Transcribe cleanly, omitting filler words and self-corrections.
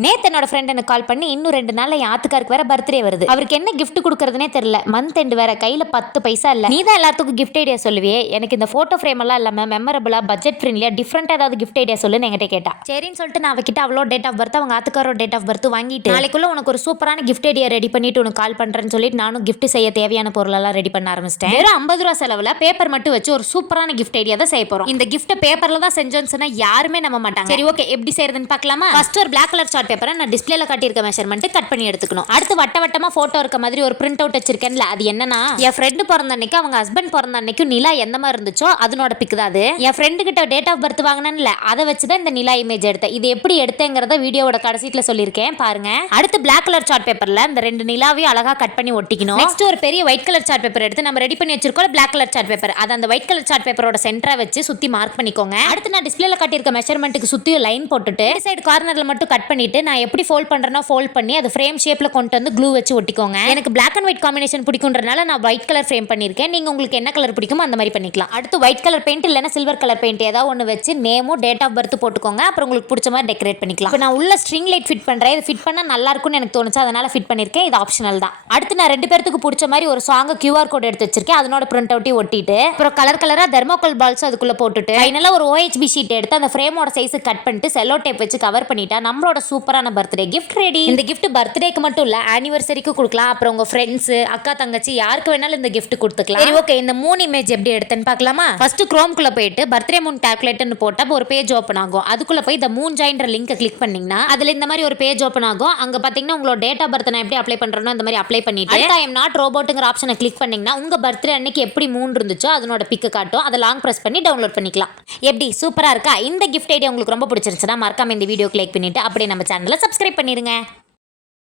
நேத்து என்னோட ஃப்ரெண்ட் எனக்கு கால் பண்ணி இன்னும் 2 நாள்ல என் ஆத்துக்காருக்கு வேற பர்த்டே வருது. அவருக்கு என்ன கிஃப்ட் கொடுக்கறதுனே தெரியல. மந்த் எண்ட் வேற, கையில 10 பைசா இல்ல. நீ தான் எல்லாத்துக்கும் கிஃப்ட் ஐடியா சொல்லுவியே, எனக்கு இந்த போட்டோ ஃப்ரேம் எல்லாம் இல்லாம மெமரபிளா பட்ஜெட் ஃப்ரெண்ட்லியா டிஃபரெண்டா ஏதாவது கிஃப்ட் ஐடியா சொல்லுன்னு என்கிட்ட கேட்டா. சரின்னு சொல்லிட்டு நான் அவகிட்ட அவ்வளோ டேட் ஆஃப் பர்த், அவங்க ஆத்துக்காரோட டேட் ஆஃப் பர்த் வாங்கிட்டு நாளைக்குள்ள உனக்கு ஒரு சூப்பரான கிஃப்ட் ஐடியா ரெடி பண்ணிட்டு உனக்கு கால் பண்றேன்னு சொல்லிட்டு நானும் கிஃப்ட் செய்ய தேவையான பொருள் எல்லாம் ரெடி பண்ண ஆரம்பிச்சிட்டேன். வெறும் 50 ரூபா செலவுல பேப்பர் மட்டும் வச்சு ஒரு சூப்பரான கிஃப்ட் ஐடியா தான் செய்ய போறோம். இந்த கிஃப்ட் பேப்பர்ல தான் செஞ்சோன்னு சொன்னா யாருமே நம்ப மாட்டாங்க. சரி ஓகே, எப்படி செய்யறதுன்னு பார்க்கலாமா? ஃபர்ஸ்ட் ஒரு பிளாக் கலர் சார்ட் பேப்பரை நான் டிஸ்பிளேல காட்டியிருக்க மெஷர்மெண்ட் கட் பண்ணி எடுத்துக்கணும். அடுத்து வட்ட வட்டமா போட்டோ இருக்க மாதிரி ஒரு பிரிண்ட் அவுட் வச்சிருக்கேன்ல, அது என்னன்னா என் ஃப்ரெண்ட் பிறந்த அன்னைக்கு அவங்க ஹஸ்பண்ட் பிறந்த அன்னைக்கு நிலா எந்த மாதிரி இருந்துச்சோ அதனோட பிக் தான் அது. என் ஃப்ரெண்டு கிட்ட டேட் ஆஃப் பர்த் வாங்கினேன்ல, அதை வச்சு தான் இந்த நிலா இமேஜ் எடுத்தேன். இது எப்படி எடுத்தேங்கிறத வீடியோவோட கடைசியில சொல்லியிருக்கேன் பாருங்க. அடுத்து பிளாக் கலர் சார்ட் பேப்பர்ல இந்த 2 நிலாவையும் அழகா கட் பண்ணி ஒட்டிக்கணும். நெக்ஸ்ட் ஒரு பெரிய ஒயிட் கலர் சார்ட் பேப்பர் எடுத்து நம்ம ரெடி பண்ணி வச்சிருக்கோம் பிளாக் கலர் சார்ட் பேப்பர், அதை அந்த ஒயிட் கலர் சார்ட் பேப்பரோட சென்டரா வச்சு சுத்தி மார்க் பண்ணிக்கோங்க. அடுத்து நான் டிஸ்பிளேல காட்டியிருக்க மெஷர்மெண்ட்டுக்கு சுத்தி லைன் போட்டுட்டு சைடு கார்னர்ல மட்டும் கட் பண்ணிட்டு நான் எப்படி ஃபோல்ட் பண்றேன்னா ஃபோல்ட் பண்ணி அது ஃப்ரேம் ஷேப்ல கொண்டு வந்து க்ளூ வச்சு ஒட்டிக்கோங்க. எனக்கு பிளாக் அண்ட் ஒயிட் காம்பினேஷன் பிடிக்கும்ன்றனால நான் ஒயிட் கலர் ஃப்ரேம் பண்ணிருக்கேன். நீங்க உங்களுக்கு என்ன கலர் பிடிக்குமோ அந்த மாதிரி பண்ணிக்கலாம். அடுத்து ஒயிட் கலர் பெயிண்ட் இல்லைன்னா சில்வர் கலர் பெயிண்ட் ஏதாவது ஒன்று வச்சு நேமும் டேட் ஆஃப் பர்த் போட்டுக்கோங்க. அப்புறம் உங்களுக்கு பிடிச்ச மாதிரி டெக்கரேட் பண்ணிக்கலாம். இப்போ நான் உள்ள ஸ்ட்ரிங் லைட் ஃபிட் பண்றேன். இது ஃபிட் பண்ணா நல்லா இருக்கும்னு எனக்கு தோணுச்சு, அதனால ஃபிட் பண்ணிருக்கேன். இது ஆப்ஷனல் தான். அடுத்து நான் 2 பேருக்கு பிடிச்ச மாதிரி ஒரு சாங் QR கோட் எடுத்து வச்சிருக்கேன். அதனோட பிரிண்ட் அவுட்டி ஒட்டிட்டு அப்புறம் கலர் கலரா தெர்மோகோல் பால்ஸ் அதுக்குள்ள போட்டுட்டு ஃபைனலா ஒரு OHB ஷீட் எடுத்து அந்த ஃப்ரேமோட சைஸ் கட் பண்ணிட்டு செல்லோ டேப் வச்சு கவர் பண்ணிட்டா நம்மளோட சூப்பரான பர்த்டே கிஃப்ட் ரெடி. இந்த கிஃப்ட் பர்த்டேக்கு மட்டும் இல்ல, ஆனிவர்சரிக்கு கொடுக்கலாம். அப்புறம் உங்க ஃப்ரெண்ட்ஸ், அக்கா, தங்கச்சி யாருக்கு வேணாலும் இந்த கிஃப்ட் கொடுத்துக்கலாம். சரி ஓகே, இந்த 3 இமேஜ் எப்படி எடுத்தேன்னு பார்க்கலாமா? ஃபர்ஸ்ட் குரோம்குள்ள போயிட்டு பர்த்டே மூன் கால்குலேட்டர்னு போட்டா ஒரு பேஜ் ஓப்பன் ஆகும். அதுக்குள்ள போய் இந்த மூன் ஜாயின்ற லிங்கை கிளிக் பண்ணீங்கன்னா அதுல இந்த மாதிரி ஒரு பேஜ் ஓப்பன் ஆகும். அங்க பாத்தீங்கன்னா உங்களோட டேட் ஆஃப் பர்த் நான் எப்படி அப்ளை பண்றேனோ அந்த மாதிரி அப்ளை பண்ணிட்டு ஐ எம் நாட் ரோபோட்ங்கிற ஆப்ஷனை கிளிக் பண்ணீங்கன்னா உங்க பர்த்டே அன்னைக்கு எப்படி மூன் இருந்துச்சோ அதனோட பிக் காட்டும். அதை லாங் பிரஸ் பண்ணி டவுன்லோட் பண்ணிக்கலாம். எப்படி சூப்பரா இருக்கா? இந்த கிஃப்ட் ஐடியா உங்களுக்கு ரொம்ப பிடிச்சிருச்சுன்னா மறக்காம இந்த வீடியோக்கு லைக் பண்ணிட்டு அப்படியே நம்ம சேனலை சப்ஸ்கிரைப் பண்ணிருங்க.